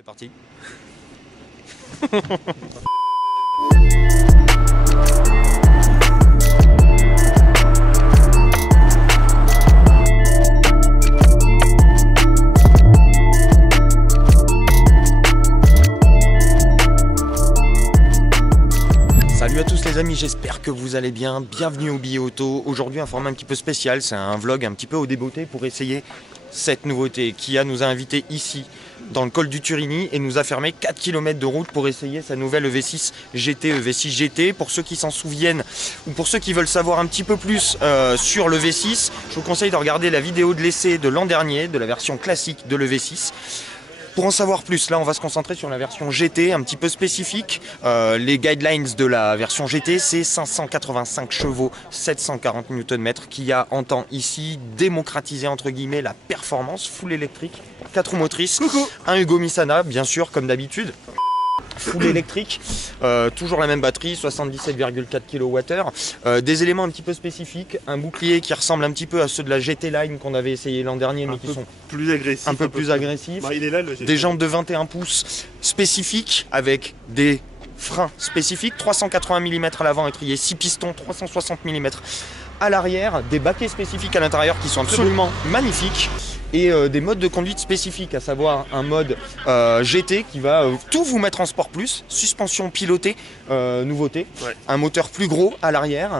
C'est parti. Salut à tous les amis, j'espère que vous allez bien. Bienvenue au Billet Auto. Aujourd'hui un format un petit peu spécial, c'est un vlog un petit peu au débeauté pour essayer cette nouveauté. Kia nous a invités ici dans le col du Turini et nous a fermé 4 km de route pour essayer sa nouvelle EV6 GT, EV6 GT. Pour ceux qui s'en souviennent ou pour ceux qui veulent savoir un petit peu plus sur l'EV6, je vous conseille de regarder la vidéo de l'essai de l'an dernier, de la version classique de l'EV6. Pour en savoir plus, là on va se concentrer sur la version GT un petit peu spécifique. Les guidelines de la version GT, c'est 585 chevaux, 740 Nm. Kia entend ici démocratiser entre guillemets la performance full électrique, 4 roues motrices. Coucou. Un Hugo Misana, bien sûr, comme d'habitude. Full électrique, toujours la même batterie, 77,4 kWh, des éléments un petit peu spécifiques, un bouclier qui ressemble un petit peu à ceux de la GT Line qu'on avait essayé l'an dernier, mais qui sont plus agressifs, un peu plus agressifs. Bah, il est là, le GT. Des jantes de 21 pouces spécifiques avec des freins spécifiques, 380 mm à l'avant, étrier 6 pistons, 360 mm à l'arrière, des baquets spécifiques à l'intérieur qui sont absolument magnifiques. Et des modes de conduite spécifiques, à savoir un mode GT qui va tout vous mettre en sport plus, suspension pilotée, nouveauté, ouais. Un moteur plus gros à l'arrière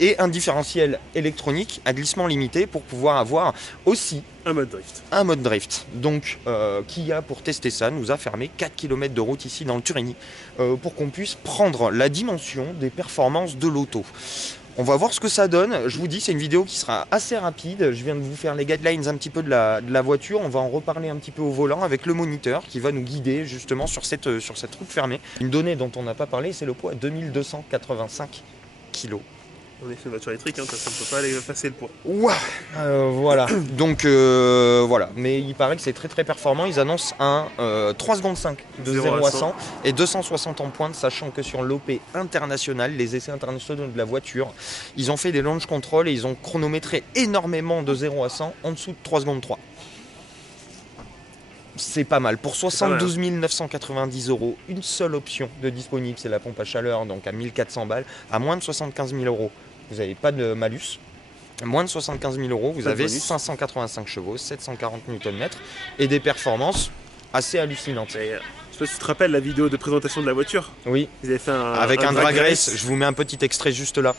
et un différentiel électronique à glissement limité pour pouvoir avoir aussi un mode drift. Un mode drift. Donc Kia, pour tester ça, nous a fermé 4 km de route ici dans le Turini pour qu'on puisse prendre la dimension des performances de l'auto. On va voir ce que ça donne. Je vous dis, c'est une vidéo qui sera assez rapide. Je viens de vous faire les guidelines un petit peu de la voiture. On va en reparler un petit peu au volant avec le moniteur qui va nous guider justement sur cette route fermée. Une donnée dont on n'a pas parlé, c'est le poids, 2285 kg. On est sur une voiture électrique, hein, ça ne peut pas aller passer le poids. Wow, voilà, donc voilà, mais il paraît que c'est très performant. Ils annoncent un 3 secondes 5 de 0 à 100 et 260 en pointe, sachant que sur l'OP international, les essais internationaux de la voiture, ils ont fait des launch control et ils ont chronométré énormément de 0 à 100 en dessous de 3 secondes 3. C'est pas mal. Pour 72 990 €, une seule option de disponible, c'est la pompe à chaleur, donc à 1400 balles, à moins de 75 000 €. Vous n'avez pas de malus. Moins de 75 000 €, vous avez 585 chevaux, 740 Nm et des performances assez hallucinantes. Je sais pas si tu te rappelles la vidéo de présentation de la voiture. Oui. Ils avaient fait avec un drag race. Je vous mets un petit extrait juste là.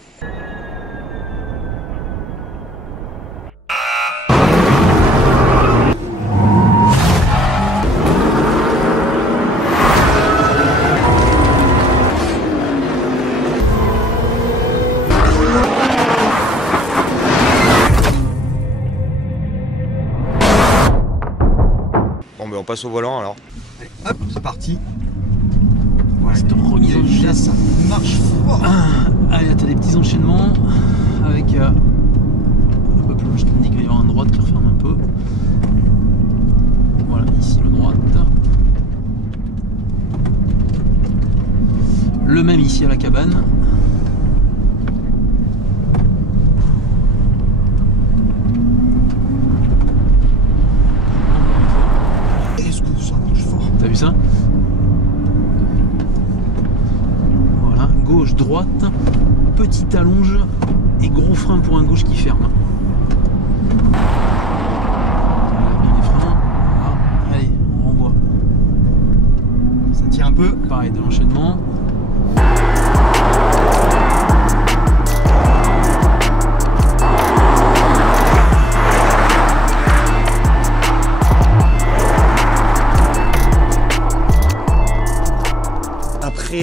On passe au volant alors. Allez, hop, c'est parti. Voilà, cette remise en place, ça marche fort. Allez, t'as des petits enchaînements avec hop là, je te dis qu'il va y avoir un droite qui referme un peu. Voilà, ici le droite. Le même ici à la cabane. T'as vu ça? Voilà, gauche, droite, petite allonge et gros frein pour un gauche qui ferme. Voilà, bien les freins. Ah, allez, on renvoie. Ça tire un peu. Pareil, de l'enchaînement.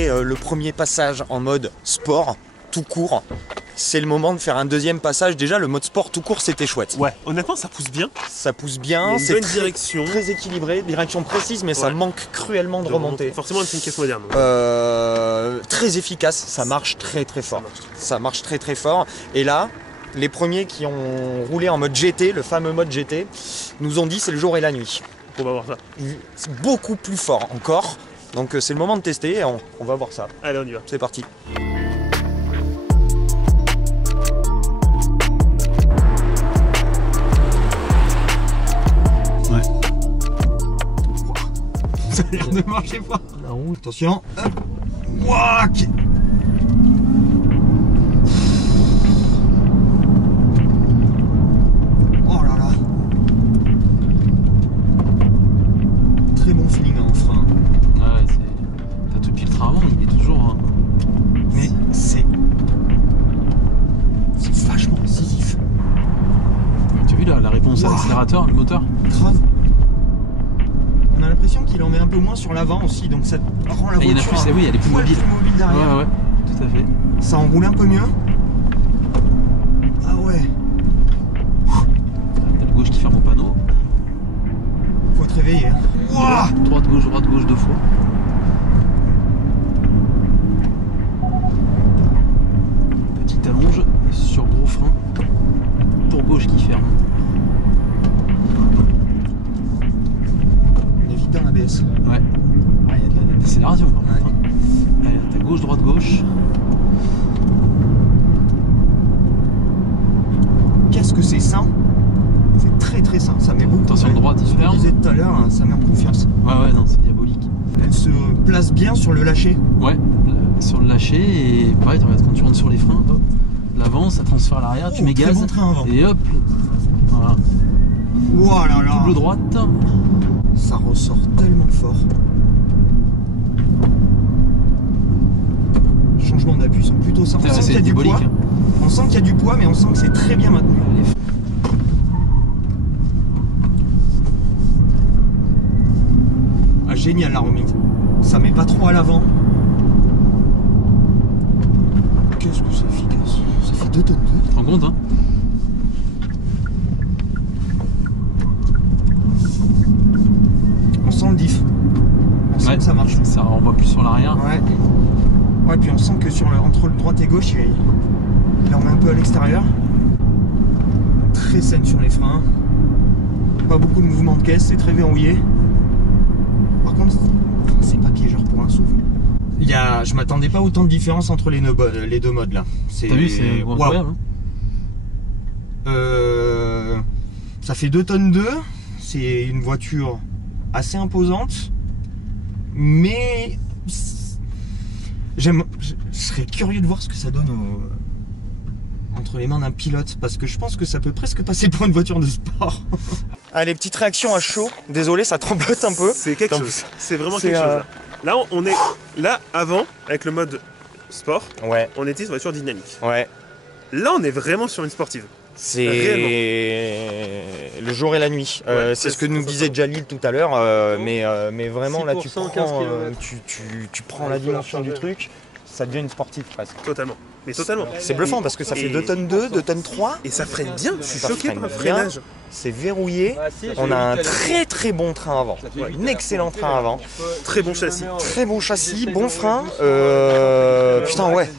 Le premier passage en mode sport tout court, c'est le moment de faire un deuxième passage. Déjà le mode sport tout court, c'était chouette. Ouais, honnêtement ça pousse bien. Ça pousse bien, c'est très équilibré, direction précise, mais ça manque cruellement de remontée. Forcément c'est une caisse moderne. Très efficace, ça marche très fort. Ça marche très fort. Et là, les premiers qui ont roulé en mode GT, le fameux mode GT, nous ont dit c'est le jour et la nuit. On va voir ça. C'est beaucoup plus fort encore. Donc c'est le moment de tester et on va voir ça. Allez, on y va. C'est parti. Ça a l'air de marcher pas. La route. Attention. Hop. Wouac. Oh là là. Très bon feeling en frein. Ouais, t'as depuis le train avant, il est toujours. Mais c'est vachement incisif. Tu as vu la réponse à l'accélérateur, le moteur? Grave. On a l'impression qu'il en met un peu moins sur l'avant aussi, donc ça rend la voiture il y en a plus, oui, elle est plus mobile. derrière. Ouais, tout à fait. Ça enroule un peu mieux. Ah ouais. T'as le gauche qui ferme au panneau. Faut te réveiller. Hein. Ouah. Droite, gauche 2 fois. Petite allonge sur gros frein. Pour gauche qui ferme. On est vite dans l'ABS. Ouais. Ah, il y a de la décélération. Ouais. Allez, t'as gauche, gauche. Qu'est-ce que c'est sain? C'est très très sain. Ça met beaucoup. Attention de droite, il Je ferme. disais tout à l'heure, ça met en confiance. Ouais, non, c'est diabolique. Elle se place bien sur le lâcher. Ouais, sur le lâcher et pareil, quand tu rentres sur les freins, hop, l'avant, ça transfère à l'arrière, tu mets très gaz bon train avant. et hop, voilà. Ouah là là. Double droite. Ça ressort tellement fort. Changements d'appui sont plutôt sains. On sent qu'il y a du poids. diabolique. On sent qu'il y a du poids, mais on sent que c'est très bien maintenu. Ah, génial la remise. Ça met pas trop à l'avant. Qu'est-ce que c'est efficace. Ça fait 2 tonnes 2. Tu te rends compte, hein? On sent le diff. On sent que ça marche. Ça renvoie plus sur l'arrière. Ouais. Ouais, puis on sent que entre le droite et gauche, il en met un peu à l'extérieur. Très saine sur les freins. Pas beaucoup de mouvement de caisse, c'est très verrouillé. Par contre, c'est pas piégeur pour un souffle. Je m'attendais pas autant de différence entre les deux modes là. T'as vu, c'est incroyable. Ça fait 2 tonnes 2. C'est une voiture assez imposante. Mais je serais curieux de voir ce que ça donne entre les mains d'un pilote, parce que je pense que ça peut presque passer pour une voiture de sport. Allez, petite réaction à chaud. Désolé, ça tremblote un peu. C'est quelque chose. C'est vraiment quelque chose. Là, on est là avant avec le mode sport. Ouais. On était sur une voiture dynamique. Ouais. Là, on est vraiment sur une sportive. C'est le jour et la nuit. C'est ce que nous disait Jalil tout à l'heure. Mais vraiment, là, tu prends la dimension du truc. Ça devient une sportive presque. Totalement. Mais totalement. C'est bluffant parce que ça fait 2 tonnes 2, 2 tonnes 3. Et ça freine bien. Je suis choqué par le freinage. C'est verrouillé. On a un très très bon train avant. Un excellent train avant. Très bon châssis. Très bon châssis, bon frein. Putain, ouais.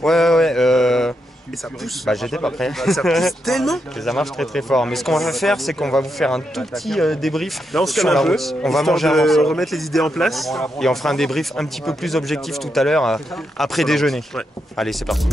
Et ça pousse. Bah, j'étais pas prêt. Ça pousse tellement. Et ça marche très très fort. Mais ce qu'on va faire, c'est qu'on va vous faire un tout petit débrief. Là, on se sur calme la un peu. route. On va manger avant avant ça. remettre les idées en place. Et on fera un débrief un petit peu plus objectif tout à l'heure après déjeuner. Ouais. Allez, c'est parti.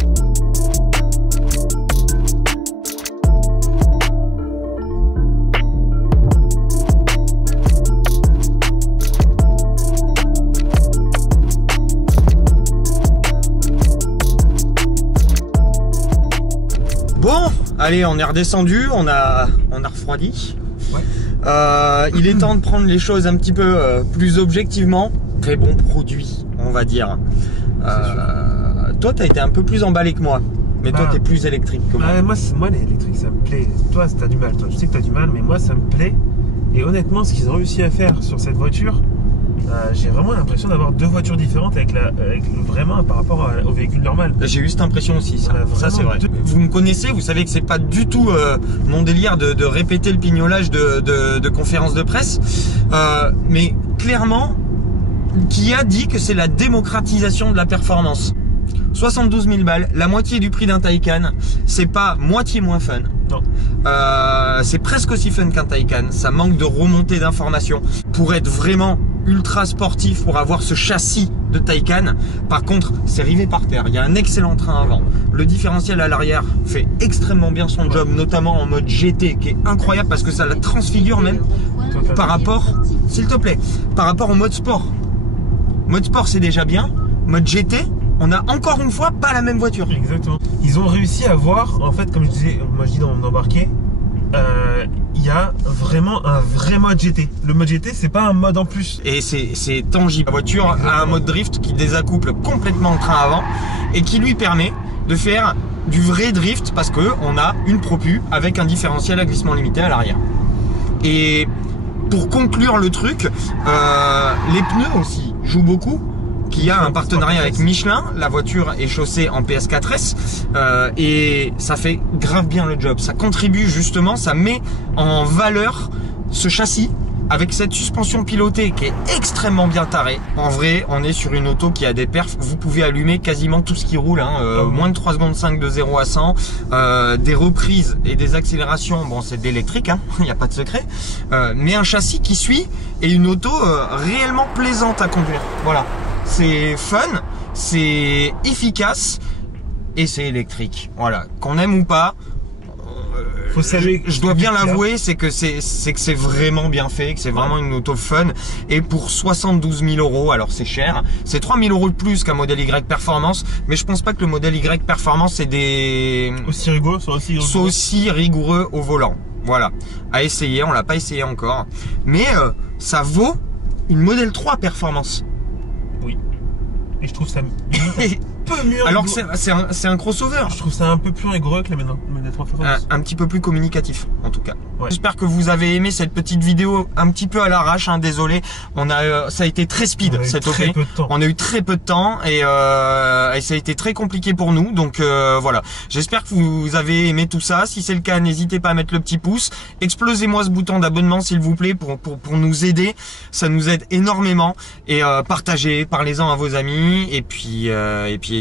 Bon, allez, on est redescendu, on a refroidi. Ouais. Il est temps de prendre les choses un petit peu plus objectivement. Très bon produit, on va dire. Toi, t'as été un peu plus emballé que moi, mais toi, t'es plus électrique que moi. Moi, l'électrique, ça me plaît. Toi, t'as du mal. Toi, je sais que t'as du mal, mais moi, ça me plaît. Et honnêtement, ce qu'ils ont réussi à faire sur cette voiture, j'ai vraiment l'impression d'avoir 2 voitures différentes avec vraiment par rapport au véhicule normal. J'ai eu cette impression aussi, ça c'est vrai. Vous me connaissez, vous savez que c'est pas du tout mon délire de répéter le pignolage de conférences de presse. Mais clairement, qui a dit que c'est la démocratisation de la performance? 72 000 balles, la moitié du prix d'un Taycan, c'est pas moitié moins fun. Non. C'est presque aussi fun qu'un Taycan, ça manque de remontée d'informations. Pour être vraiment ultra sportif, pour avoir ce châssis de Taycan, par contre, c'est rivé par terre, il y a un excellent train avant. Le différentiel à l'arrière fait extrêmement bien son job, notamment en mode GT, qui est incroyable parce que ça la transfigure même par rapport, s'il te plaît, par rapport au mode sport. Mode sport c'est déjà bien, mode GT, on a encore une fois pas la même voiture. Exactement. Ils ont réussi à voir, en fait, comme je disais, moi je dis dans mon embarqué, il y a vraiment un vrai mode GT. Le mode GT, c'est pas un mode en plus. Et c'est tangible. La voiture a un mode drift qui désaccouple complètement le train avant et qui lui permet de faire du vrai drift parce que on a une propu avec un différentiel à glissement limité à l'arrière. Et pour conclure le truc, les pneus aussi jouent beaucoup. Qui a un partenariat avec Michelin, la voiture est chaussée en PS4S et ça fait grave bien le job. Ça contribue justement, ça met en valeur ce châssis avec cette suspension pilotée qui est extrêmement bien tarée. En vrai, on est sur une auto qui a des perfs, vous pouvez allumer quasiment tout ce qui roule, hein, moins de 3 secondes 5 de 0 à 100, des reprises et des accélérations, bon c'est de l'électrique, hein, il n'y a pas de secret, mais un châssis qui suit et une auto réellement plaisante à conduire, voilà. C'est fun, c'est efficace et c'est électrique. Voilà, qu'on aime ou pas, faut saluer. Je dois bien l'avouer, c'est que c'est vraiment bien fait, que c'est vraiment une auto fun. Et pour 72 000 €, alors c'est cher, c'est 3 000 € de plus qu'un modèle Y Performance, mais je pense pas que le modèle Y Performance soit aussi rigoureux au volant. Voilà, à essayer, on l'a pas essayé encore, mais ça vaut une modèle 3 Performance. Oui. Et je trouve ça peu mieux. Alors que c'est un crossover. Je trouve ça un peu plus rigoureux que les Model 3 Performance. Un petit peu plus communicatif, en tout cas. Ouais. J'espère que vous avez aimé cette petite vidéo un petit peu à l'arrache, hein, désolé. Ça a été très speed cette OP. On a eu très peu de temps et ça a été très compliqué pour nous. Donc voilà. J'espère que vous avez aimé tout ça. Si c'est le cas, n'hésitez pas à mettre le petit pouce. Explosez-moi ce bouton d'abonnement s'il vous plaît pour nous aider. Ça nous aide énormément. Et partagez, parlez-en à vos amis. Et puis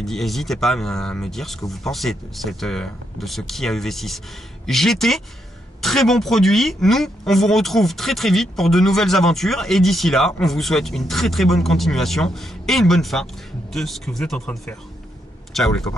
n'hésitez pas à me dire ce que vous pensez de ce Kia EV6 GT. Très bon produit. Nous, on vous retrouve très très vite pour de nouvelles aventures. Et d'ici là, on vous souhaite une très très bonne continuation et une bonne fin de ce que vous êtes en train de faire. Ciao les copains.